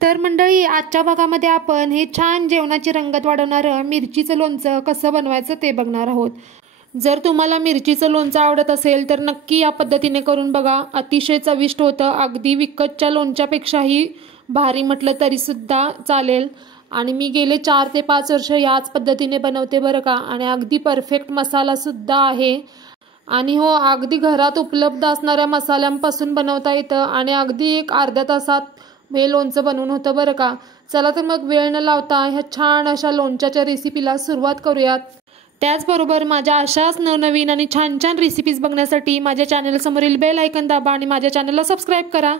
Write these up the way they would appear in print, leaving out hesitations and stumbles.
तर मंडळी, आजच्या भागामध्ये आपण हे छान जेवणाची रंगत वाढवणारं मिरचीचं लोणचं कसं बनवायचं ते बघणार आहोत। जर तुम्हाला मिरचीचं लोणचं आवडत असेल तर नक्की या पद्धतीने करून बघा। अतिशय चविष्ट होतं, अगदी विकतच्या लोणच्यापेक्षाही भारी म्हटलं तरी सुद्धा चालेल। आणि मी गेले 4 ते 5 वर्ष याच पद्धतीने बनवते बरं का, आणि अगदी परफेक्ट मसाला सुद्धा आहे। आणि हो, अगदी घरात उपलब्ध असणाऱ्या मसाल्यांपासून बनवता येतं आणि अगदी एक अर्ध्या तासात हे लोणचं बनवून होतं बरं का। चला तर मग वेळ न लावता ह्या छान अशा लोणच्याच्या रेसिपीला सुरुवात करूयात। त्याचबरोबर माझ्या अशाच नवनवीन आणि छान छान रेसिपीज बघण्यासाठी माझ्या चॅनलसमोरील बेल आयकॉन दाबा आणि माझ्या चॅनलला सबस्क्राईब करा।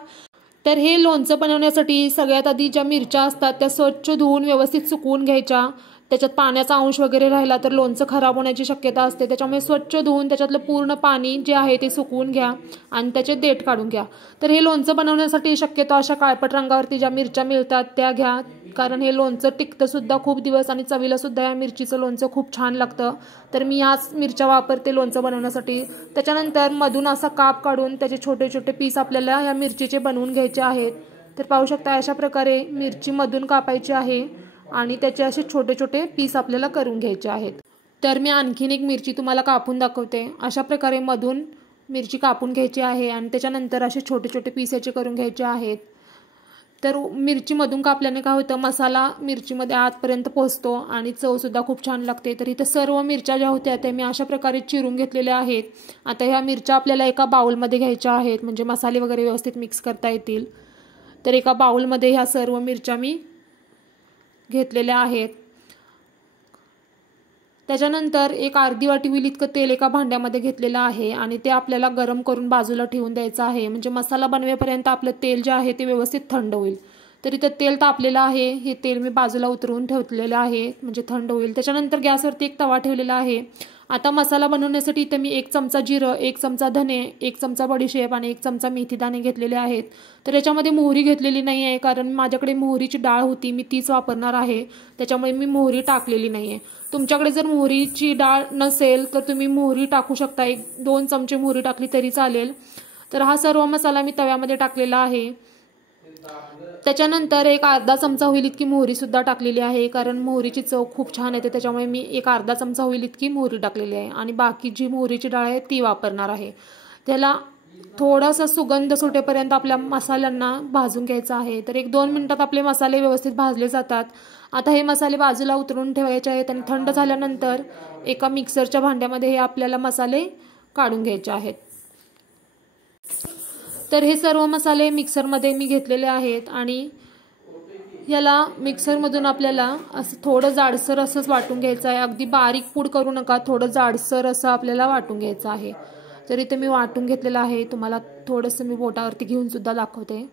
तर हे लोणचं बनवण्यासाठी सगळ्यात आधी ज्या मिरच्या असतात त्या स्वच्छ धुवून व्यवस्थित सुकवून घ्यायच्या। त्याच्यात पाण्याचा अंश वगैरे राहिला तर लोणचं खराब होण्याची शक्यता असते, त्याच्यामुळे स्वच्छ धुवून त्याच्यातलं पूर्ण पाणी जे आहे ते सुकवून घ्या आणि त्याचे देठ काढून घ्या। तर हे लोणचं बनवण्यासाठी शक्यतो अशा काळपट रंगावरती ज्या मिरच्या मिळतात त्या घ्या, कारण हे लोणचं टिकतं सुद्धा खूप दिवस आणि चवीला सुद्धा या मिरचीचं लोणचं खूप छान लागतं। तर मी याच मिरच्या वापरते लोणचं बनवण्यासाठी। त्याच्यानंतर मधून असा काप काढून त्याचे छोटे छोटे पीस आपल्याला या मिरचीचे बनवून घ्यायचे आहेत। तर पाहू शकता अशा प्रकारे मिरची मधून कापायची आहे आणि त्याचे असे छोटे छोटे पीस आपल्याला करून घ्यायचे आहेत। तर मी आणखीन एक मिरची तुम्हाला कापून दाखवते। अशा प्रकारे मधून मिरची कापून घ्यायची आहे आणि त्याच्यानंतर असे छोटे छोटे पीस याचे करून घ्यायचे आहेत। तर मिरची मधून कापल्याने काय होतं, मसाला मिरचीमध्ये आतपर्यंत पोहोचतो आणि चव सुद्धा खूप छान लागते। तर इथे सर्व मिरच्या ज्या होत्या त्या मी अशा प्रकारे चिरून घेतलेल्या आहेत। आता ह्या मिरच्या आपल्याला एका बाउलमध्ये घ्यायच्या आहेत, म्हणजे मसाले वगैरे व्यवस्थित मिक्स करता येतील। तर एका बाउलमध्ये ह्या सर्व मिरच्या मी घेतलेल्या आहेत। त्याच्यानंतर एक अर्धी वाटी होईल इतकं तेल एका भांड्यामध्ये घेतलेलं आहे आणि ते आपल्याला गरम करून बाजूला ठेवून द्यायचं आहे, म्हणजे मसाला बनवेपर्यंत आपलं तेल जे आहे ते व्यवस्थित थंड होईल। तर इथं तेल तापलेलं आहे, हे तेल मी बाजूला उतरवून ठेवलेलं आहे म्हणजे थंड होईल। त्याच्यानंतर गॅसवरती एक तवा ठेवलेला आहे। आता मसाला बनवण्यासाठी इथं मी 1 चमचा जिरं, 1 चमचा धने, 1 चमचा बडीशेप आणि 1 चमचा मेथी दाणे घेतलेले आहेत। तर याच्यामध्ये मोहरी घेतलेली नाही आहे, कारण माझ्याकडे मोहरीची डाळ होती, मी तीच वापरणार आहे, त्याच्यामुळे मी मोहरी टाकलेली नाही आहे। तुमच्याकडे जर मोहरीची डाळ नसेल तर तुम्ही मोहरी टाकू शकता, 1-2 चमचे मोहरी टाकली तरी चालेल। तर हा सर्व मसाला मी तव्यामध्ये टाकलेला आहे। त्याच्यानंतर एक अर्धा चमचा होईल इतकी मोहरी सुद्धा टाकलेली आहे, कारण मोहरीची चव खूप छान येते, त्याच्यामुळे मी एक अर्धा चमचा होईल इतकी मोहरी टाकलेली आहे आणि बाकी जी मोहरीची डाळ आहे ती वापरणार आहे। त्याला थोडासा सुगंध सुटेपर्यंत आपल्या मसाल्यांना भाजून घ्यायचा आहे। तर 1-2 मिनिटात आपले मसाले व्यवस्थित भाजले जातात। आता हे मसाले बाजूला उतरून ठेवायचे आहेत आणि थंड झाल्यानंतर एका मिक्सरच्या भांड्यामध्ये हे आपल्याला मसाले काढून घ्यायचे आहेत। तर हे सर्व मसाले मिक्सरमध्ये मी घेतलेले आहेत आणि याला मिक्सरमधून आपल्याला असं थोडं जाडसर असंच वाटून घ्यायचं आहे, अगदी बारीक पूड करू नका, थोडं जाडसर असं आपल्याला वाटून घ्यायचं आहे। तर इथे मी वाटून घेतलेलं आहे, तुम्हाला थोडंसं मी बोटावरती घेऊन सुद्धा दाखवते।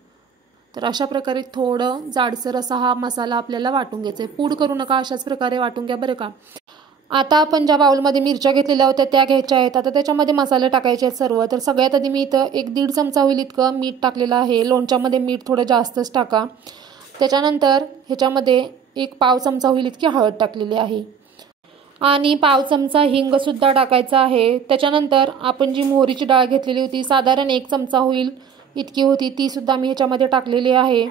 तर अशा प्रकारे थोडं जाडसर असा हा मसाला आपल्याला वाटून घ्यायचा आहे, पूड करू नका, अशाच प्रकारे वाटून घ्या बरं का। आता आपण ज्या बाउलमध्ये मिरच्या घेतलेल्या होत्या त्या घ्यायच्या आहेत। आता त्याच्यामध्ये मसाले टाकायचे आहेत सर्व। तर सगळ्यात आधी मी इथं 1-1.5 चमचा होईल इतकं मीठ टाकलेलं आहे, लोणच्यामध्ये मीठ थोडं जास्तच टाका। त्याच्यानंतर ह्याच्यामध्ये 1 पाव चमचा होईल इतकी हळद टाकलेली आहे आणि पाव चमचा हिंग सुद्धा टाकायचा आहे। त्याच्यानंतर आपण जी मोहरीची डाळ घेतलेली होती साधारण 1 चमचा होईल इतकी होती, ती सुद्धा मी ह्याच्यामध्ये टाकलेली आहे।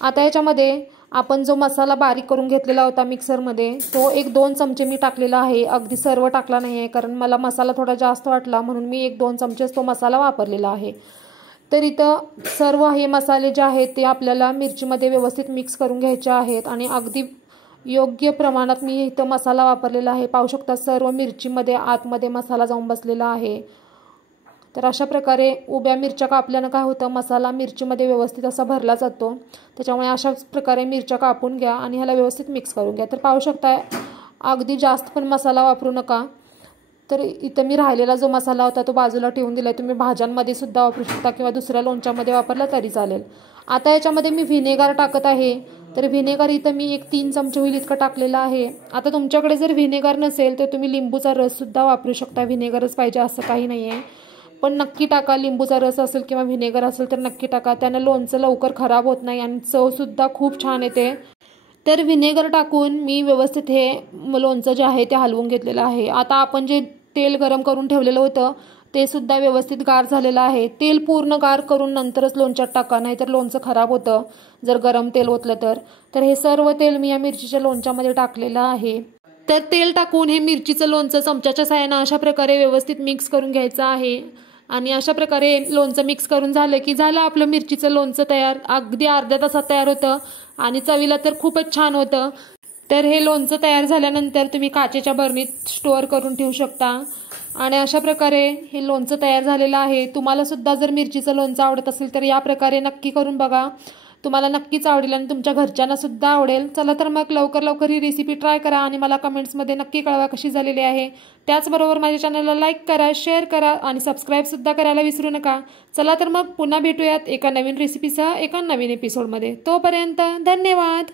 आता ह्याच्यामध्ये आपण जो मसाला बारीक करून घेतलेला होता मिक्सरमध्ये तो 1-2 चमचे मी टाकलेला आहे, अगदी सर्व टाकला नाही आहे, कारण मला मसाला थोडा जास्त वाटला म्हणून मी 1-2 चमचेच तो मसाला वापरलेला आहे। तर इथं सर्व हे मसाले जे आहेत ते आपल्याला मिरचीमध्ये व्यवस्थित मिक्स करून घ्यायचे आहेत आणि अगदी योग्य प्रमाणात मी इथं मसाला वापरलेला आहे। पाहू शकता सर्व मिरचीमध्ये आतमध्ये मसाला जाऊन बसलेला आहे। तर अशा प्रकारे उभ्या मिरच्या कापल्यानं काय होतं, मसाला मिरचीमध्ये व्यवस्थित असा भरला जातो, त्याच्यामुळे अशाच प्रकारे मिरच्या कापून घ्या आणि ह्याला व्यवस्थित मिक्स करून घ्या। तर पाहू शकता अगदी जास्त पण मसाला वापरू नका। तर इथं मी राहिलेला जो मसाला होता तो बाजूला ठेवून दिला, तुम्ही भाज्यांमध्ये सुद्धा वापरू शकता किंवा दुसऱ्या लोणच्यामध्ये वापरला तरी चालेल। आता याच्यामध्ये मी व्हिनेगर टाकत आहे। तर व्हिनेगर इथं मी 1-3 चमचे होईल इतकं टाकलेलं आहे। आता तुमच्याकडे जर व्हिनेगर नसेल तर तुम्ही लिंबूचा रस सुद्धा वापरू शकता, व्हिनेगरच पाहिजे असं काही नाही आहे, पण नक्की टाका, लिंबूचा रस असेल किंवा व्हिनेगर असेल तर नक्की टाका, त्यानं लोणचं लवकर खराब होत नाही आणि चव सुद्धा खूप छान येते। तर व्हिनेगर टाकून मी व्यवस्थित हे लोणचं जे आहे ते हलवून घेतलेलं आहे। आता आपण जे तेल गरम करून ठेवलेलं होतं ते सुद्धा व्यवस्थित गार झालेलं आहे। तेल पूर्ण गार करून नंतरच लोणच्यात टाका, नाहीतर लोणचं खराब होतं जर गरम तेल ओतलं तर हे सर्व तेल मी या मिरचीच्या लोणच्यामध्ये टाकलेलं आहे। तर तेल टाकून हे मिरचीचं लोणचं चमच्याच्या साहाय्याने अशा प्रकारे व्यवस्थित मिक्स करून घ्यायचं आहे। आणि अशा प्रकारे लोणचं मिक्स करून झालं की झालं आपलं मिरचीचं लोणचं तयार। अगदी अर्ध्या तासात तयार होतं आणि चवीला तर खूपच छान होतं। तर हे लोणचं तयार झाल्यानंतर तुम्ही काचेच्या बरणीत स्टोअर करून ठेवू शकता। आणि अशा प्रकारे हे लोणचं तयार झालेलं आहे। तुम्हाला सुद्धा जर मिरचीचं लोणचं आवडत असेल तर या प्रकारे नक्की करून बघा, तुम्हाला नक्कीच आवडेल आणि तुमच्या घरच्यांना सुद्धा आवडेल। चला तर मग लवकर ही रेसिपी ट्राय करा आणि मला कमेंट्समध्ये नक्की कळवा कशी झालेली आहे। त्याचबरोबर माझ्या चॅनलला लाईक करा, शेअर करा आणि सबस्क्राईब सुद्धा करायला विसरू नका। चला तर मग पुन्हा भेटूयात एका नवीन रेसिपीसह एका नवीन एपिसोडमध्ये। तोपर्यंत धन्यवाद।